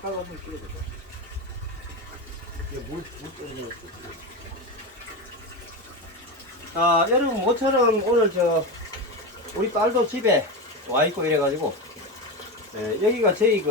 가까이 가서 찍어도 돼. 물 떨어지는 거. 자, 여러분, 모처럼 오늘 우리 딸도 집에 와 있고 이래가지고, 여기가 저희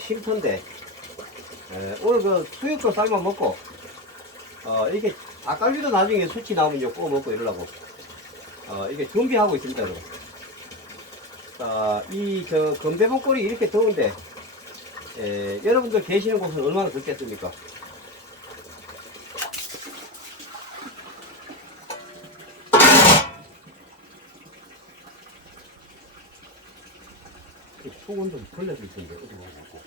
쉼터인데, 오늘 수육도 삶아 먹고, 이렇게 닭갈비도 나중에 수치 나오면 이제 구워 먹고 이러려고, 이게 준비하고 있습니다, 여러분. 자, 금대봉골이 이렇게 더운데, 여러분들 계시는 곳은 얼마나 덥겠습니까? 수건 좀 걸려서 있는데 어디 가고.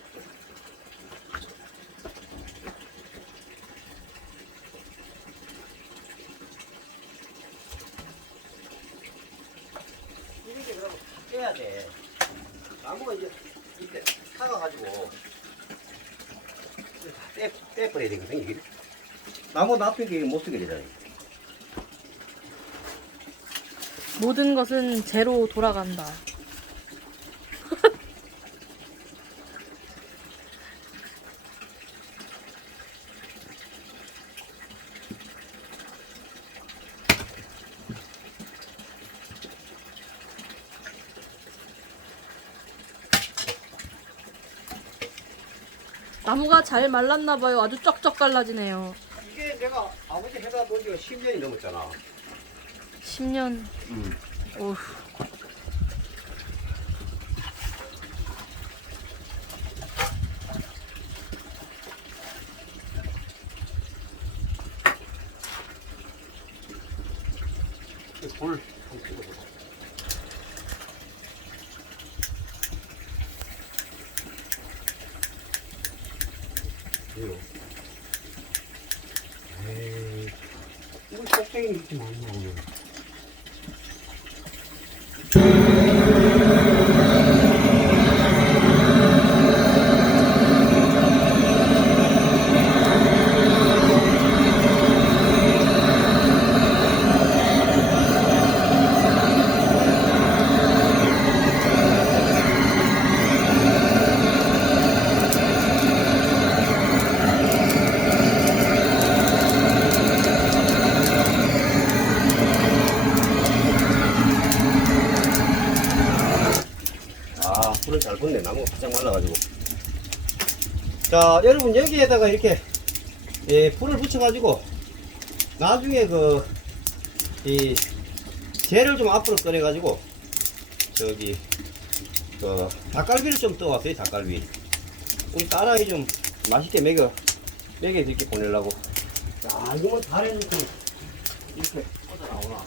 이렇게 그러면 깨야 돼. 나무가 이제 이렇게 타가가지고 떼버려야 되거든. 이게 나무 놔두기 못 쓰게 되잖아요. 모든 것은 제로 돌아간다. 나무가 잘 말랐나봐요. 아주 쩍쩍 갈라지네요. 이게 내가 아버지 해가 본 지가 10년이 넘었잖아. 10년. 오휴. 불 좀 찍어보자. 이거. 에이, 이거 꼭대기 이렇게 많이 나오네. 불을 잘 붙네. 나무가 바짝 말라가지고. 자, 여러분, 여기에다가 이렇게 불을 붙여가지고 나중에 재를 좀 앞으로 꺼내가지고 닭갈비를 좀 떠왔어요. 닭갈비. 우리 딸아이 좀 맛있게 먹여 이렇게 보내려고. 야, 이거만 달에놓고 이렇게 꽂아 나오나.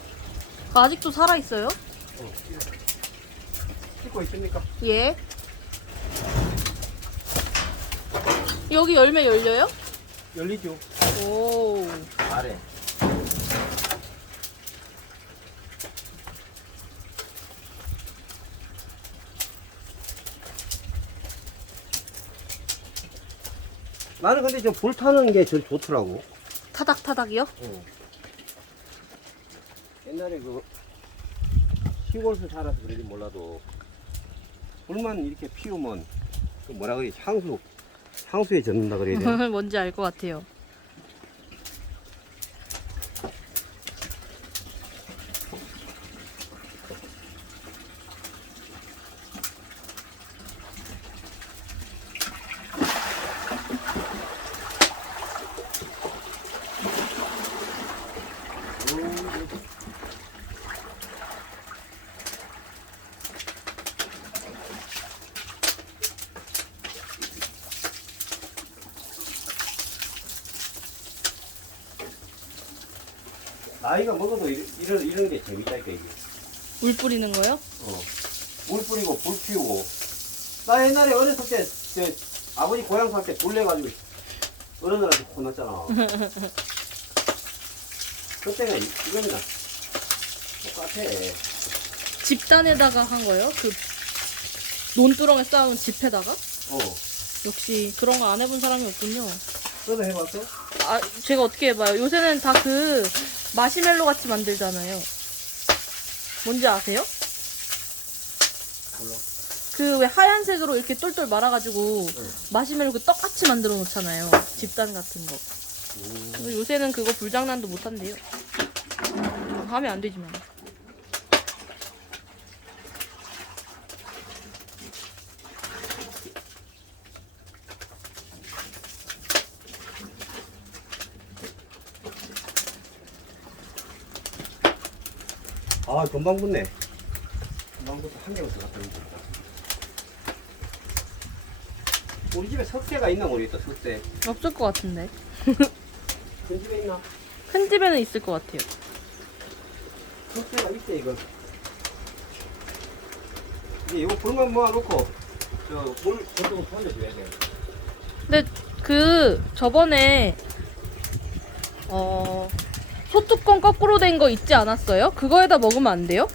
아직도 살아있어요? 찍고 있습니까? 예. 여기 열매 열려요? 열리죠. 오. 아래. 나는 근데 좀 불타는 게 제일 좋더라고. 타닥타닥이요? 응. 옛날에 시골에서 살아서 그런지 몰라도 불만 이렇게 피우면 뭐라 그러지? 향수에 젖는다 그래야 되나? 뭔지 알 것 같아요. 나이가 먹어도 이런 게 재밌다니까 이게. 물 뿌리는 거요? 물 뿌리고 불 피우고. 나 옛날에 어렸을 때 아버지 고향 살 때 불 내가지고 어른들한테 혼났잖아. 그때는 이겁니다. 똑같아. 집단에다가 한 거요? 논두렁에 쌓은 집에다가? 역시 그런 거 안 해본 사람이 없군요. 너도 해봤어? 아, 제가 어떻게 해봐요? 요새는 다 마시멜로 같이 만들잖아요. 뭔지 아세요? 몰라. 그 왜 하얀색으로 이렇게 똘똘 말아가지고 네. 마시멜로 그 떡같이 만들어 놓잖아요. 집단 같은 거. 근데 요새는 그거 불장난도 못 한대요. 하면 안 되지만. 아, 금방 붙네. 금방 붙어. 한 개만 더 갖다 놓자. 우리 집에 석쇠가 있나 모르겠다, 석쇠. 없을 것 같은데. 큰 집에 있나? 큰 집에는 있을 것 같아요. 석쇠가 있어, 이거. 이제 이거 불만 모아놓고, 물 저쪽으로 돌려줘야 돼. 근데 그 저번에 소뚜껑 거꾸로 된 거 있지 않았어요? 그거에다 먹으면 안 돼요?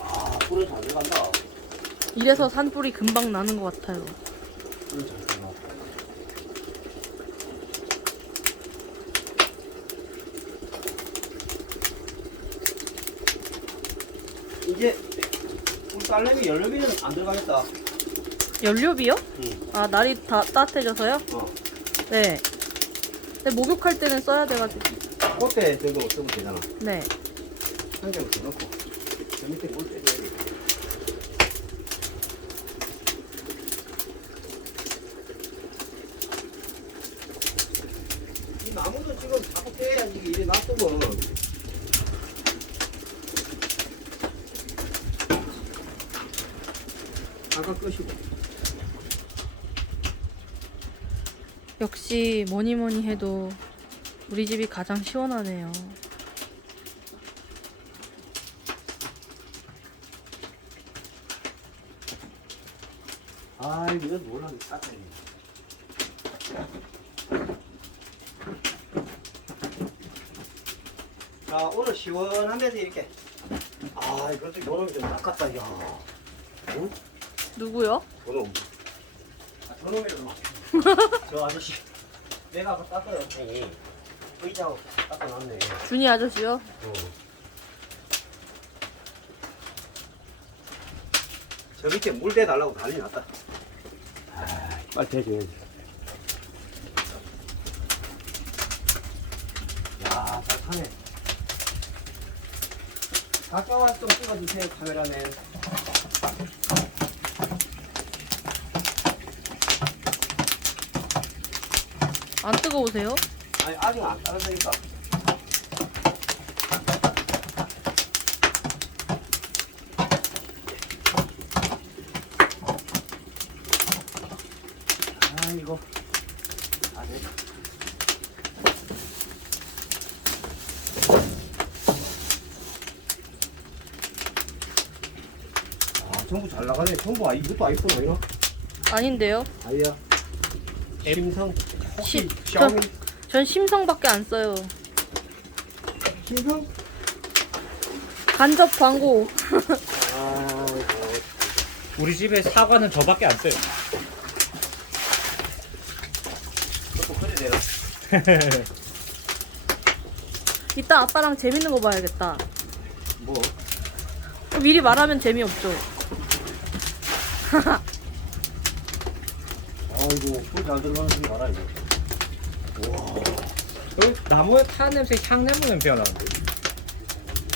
아, 불은 잘 들어간다. 이래서 산불이 금방 나는 것 같아요. 불은 잘 들어간다. 이제 우리 딸내미 열매미는 안 들어가겠다. 연료비요? 응. 아, 날이 다 따뜻해져서요? 어. 네. 근데 목욕할 때는 써야 돼가지고. 그때 정도 쓰면 되잖아. 네. 한 개만 더 넣고 저 밑에 물 빼줘야 돼. 이 나무도 지금 자꾸 깨야지 이게 놔두면 잠깐 끄시고. 역시 뭐니 뭐니 해도 우리 집이 가장 시원하네요. 아 이거 몰랐네. 따뜻해. 자 오늘 시원한 데서 이렇게 아 이것도 요놈이 좀 닦았다. 야 응? 누구요? 저놈 저놈이라고 저 아저씨 내가 아까 닦아놨더니 의자하고 닦아놨네. 준이 아저씨요? 어. 저 밑에 물 대달라고 난리 났다. 아, 빨리 대줘야지. 야, 잘 타네. 가까이 와서 좀 찍어주세요, 카메라맨. 안 뜨거우세요? 아니, 아직 안 따라서니까. 아이고. 아, 네. 아, 전부 잘 나가네. 전부 이것도 아이폰 아니나? 아닌데요. 아니야. 심성. 혹시 시- 샤오미? 전 심성밖에 안 써요. 심성? 간접 광고. 아이고. 우리 집에 사과는 저밖에 안 써요. 그것도 그래 되나? 이따 아빠랑 재밌는 거 봐야겠다. 뭐? 미리 말하면 재미없죠. 아이고, 불잘 들어가는 줄 알아, 이거. 와. 그 나무에 타는 냄새, 향나무 냄새가 나는데.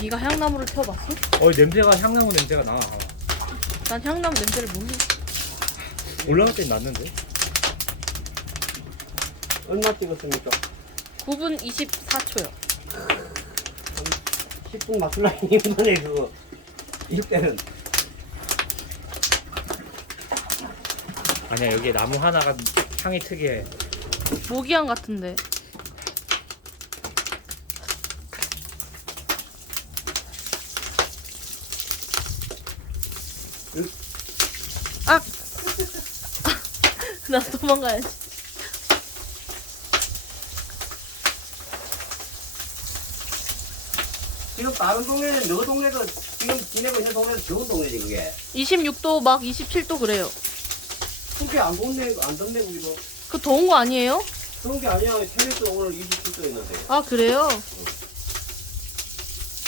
네가 향나무를 태워봤어? 냄새가 향나무 냄새가 나. 난 향나무 냄새를 모르. 올라갈 땐 났는데. 얼마 찍었습니까? 9분 24초요. 10분 맞추려니 힘드네, 그거. 이때는. 아니야, 여기 나무 하나가 향이 특이해. 모기향 같은데. 아! 나 도망가야지. 지금 다른 동네는, 너 동네도, 지금 지내고 있는 동네도 좋은 동네지, 그게. 26도 막 27도 그래요. 그렇게 안 덥네, 안 덥네, 우리도. 그 더운 거 아니에요? 그런 게 아니야. 태백도 오늘 27도였는데. 아, 그래요?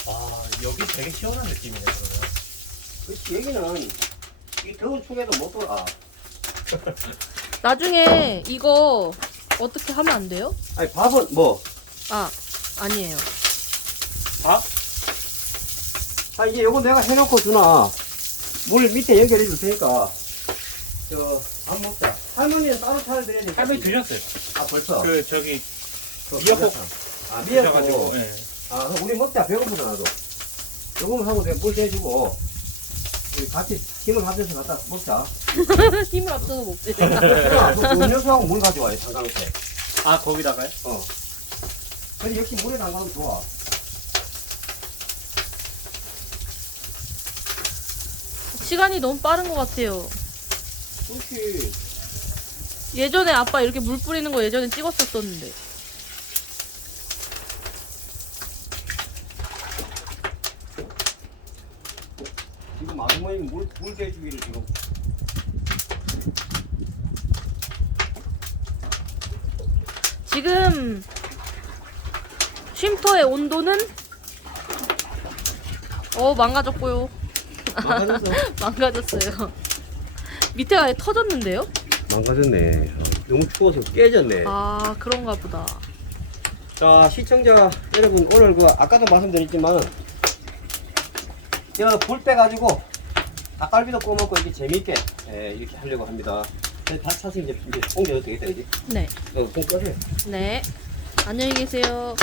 아 여기 되게 시원한 느낌이네 그러면. 그렇지, 여기는 이 더운 축에도 못 돌아. 나중에 이거 어떻게 하면 안 돼요? 아니, 밥은 뭐? 아, 아니에요. 밥? 아, 이제 요거 내가 해놓고 주나. 물 밑에 연결해 줄 테니까. 밥 먹자. 할머니는 따로 차려드려야 돼. 할머니 드셨어요. 아, 벌써? 그 저기 그 미역국 아, 드셔가지고. 미역국. 예. 아, 그럼 우리 먹자. 배고프다, 나도. 요거만 하고 내가 물 대주고. 우리 같이 힘을 합쳐서 갖다 먹자. 힘을 합쳐서 먹지. 그 음료수하고 물 가져와요, 상관없게. 아 거기다가요? 근데 역시 물에 담가면 좋아. 시간이 너무 빠른 것 같아요. 그렇지. 예전에 아빠 이렇게 물 뿌리는 거 예전에 찍었었었는데. 지금 아주머니는 물 대주기를 지금. 지금 쉼터의 온도는 망가졌고요. 망가졌어. 망가졌어요. 밑에가 아예 터졌는데요? 망가졌네. 너무 추워서 깨졌네. 아, 그런가 보다. 자, 시청자 여러분, 오늘 아까도 말씀드렸지만, 불 빼가지고, 닭갈비도 구워먹고, 이렇게 재밌게, 이렇게 하려고 합니다. 다 차서 이제 옮겨도 되겠다, 그지? 네. 공 꺼내. 네. 안녕히 계세요.